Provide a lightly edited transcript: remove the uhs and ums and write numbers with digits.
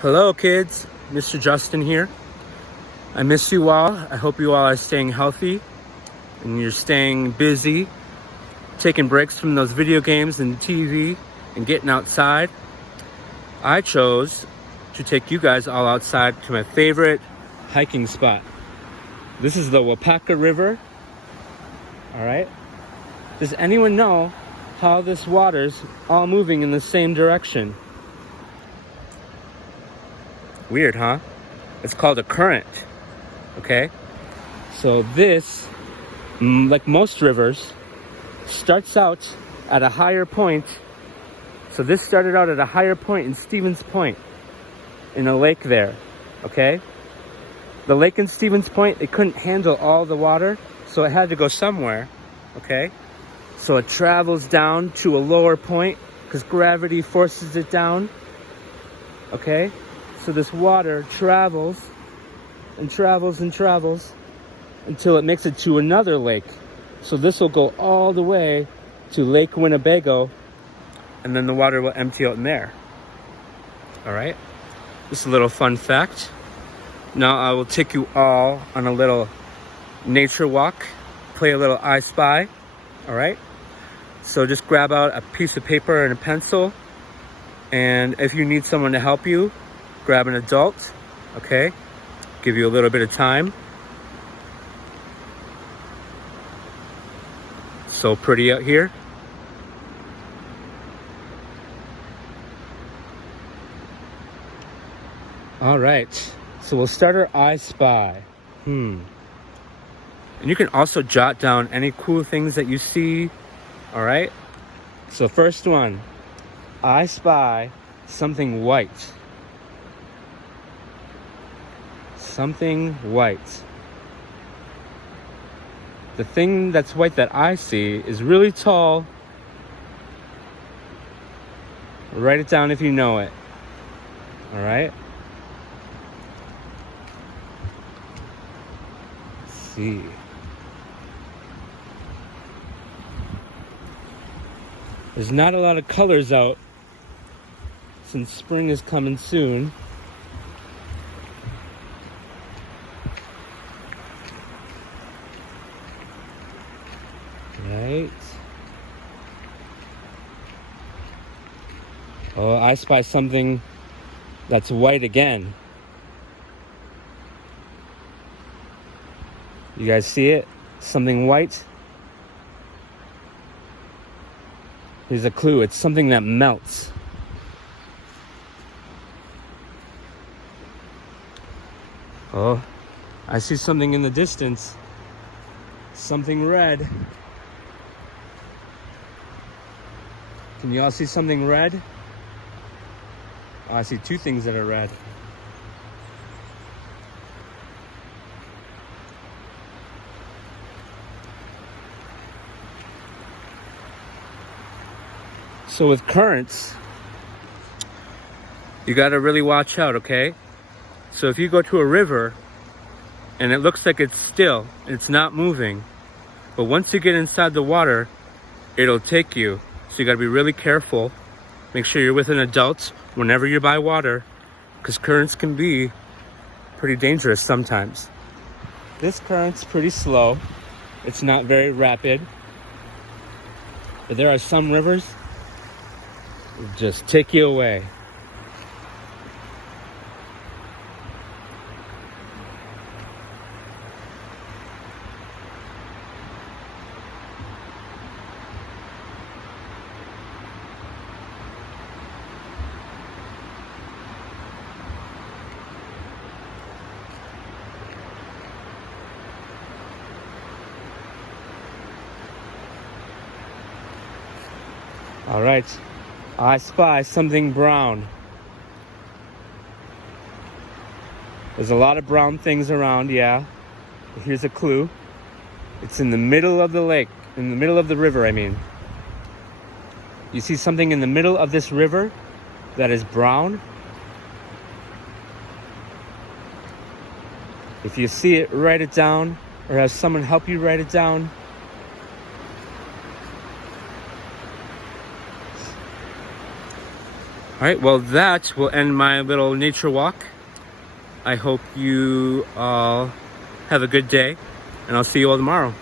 Hello kids, Mr. Justin here. I miss you all. I hope you all are staying healthy and you're staying busy, taking breaks from those video games and TV and getting outside. I chose to take you guys all outside to my favorite hiking spot. This is the Wapaka River. All right. Does anyone know how this water's all moving in the same direction? Weird, huh? It's called a current, okay? So this, like most rivers, starts out at a higher point. So this started out at a higher point in Stevens Point, in a lake there, okay? The lake in Stevens Point, it couldn't handle all the water, so it had to go somewhere, okay? So it travels down to a lower point because gravity forces it down, okay? So this water travels and travels and travels until it makes it to another lake. So this will go all the way to Lake Winnebago, and then the water will empty out in there. All right, just a little fun fact. Now I will take you all on a little nature walk, play a little I Spy. All right, so just grab out a piece of paper and a pencil, and if you need someone to help you, grab an adult, okay? Give you a little bit of time. So pretty out here. All right, so we'll start our I Spy. And you can also jot down any cool things that you see, all right? So first one, I spy something white. Something white. The thing that's white that I see is really tall. Write it down if you know it. All right? Let's see. There's not a lot of colors out since spring is coming soon. Right. Oh, I spy something that's white again. You guys see it? Something white. Here's a clue. It's something that melts. Oh, I see something in the distance. Something red. Can you all see something red? Oh, I see two things that are red. So with currents, you gotta really watch out, okay? So if you go to a river and it looks like it's still, it's not moving, but once you get inside the water, it'll take you. So you gotta be really careful. Make sure you're with an adult whenever you're by water, because currents can be pretty dangerous sometimes. This current's pretty slow. It's not very rapid. But there are some rivers that just take you away. All right, I spy something brown. There's a lot of brown things around, yeah. But here's a clue. It's in the middle of the lake, in the middle of the river, I mean. You see something in the middle of this river that is brown? If you see it, write it down, or have someone help you write it down. All right, well, that will end my little nature walk. I hope you all have a good day, and I'll see you all tomorrow.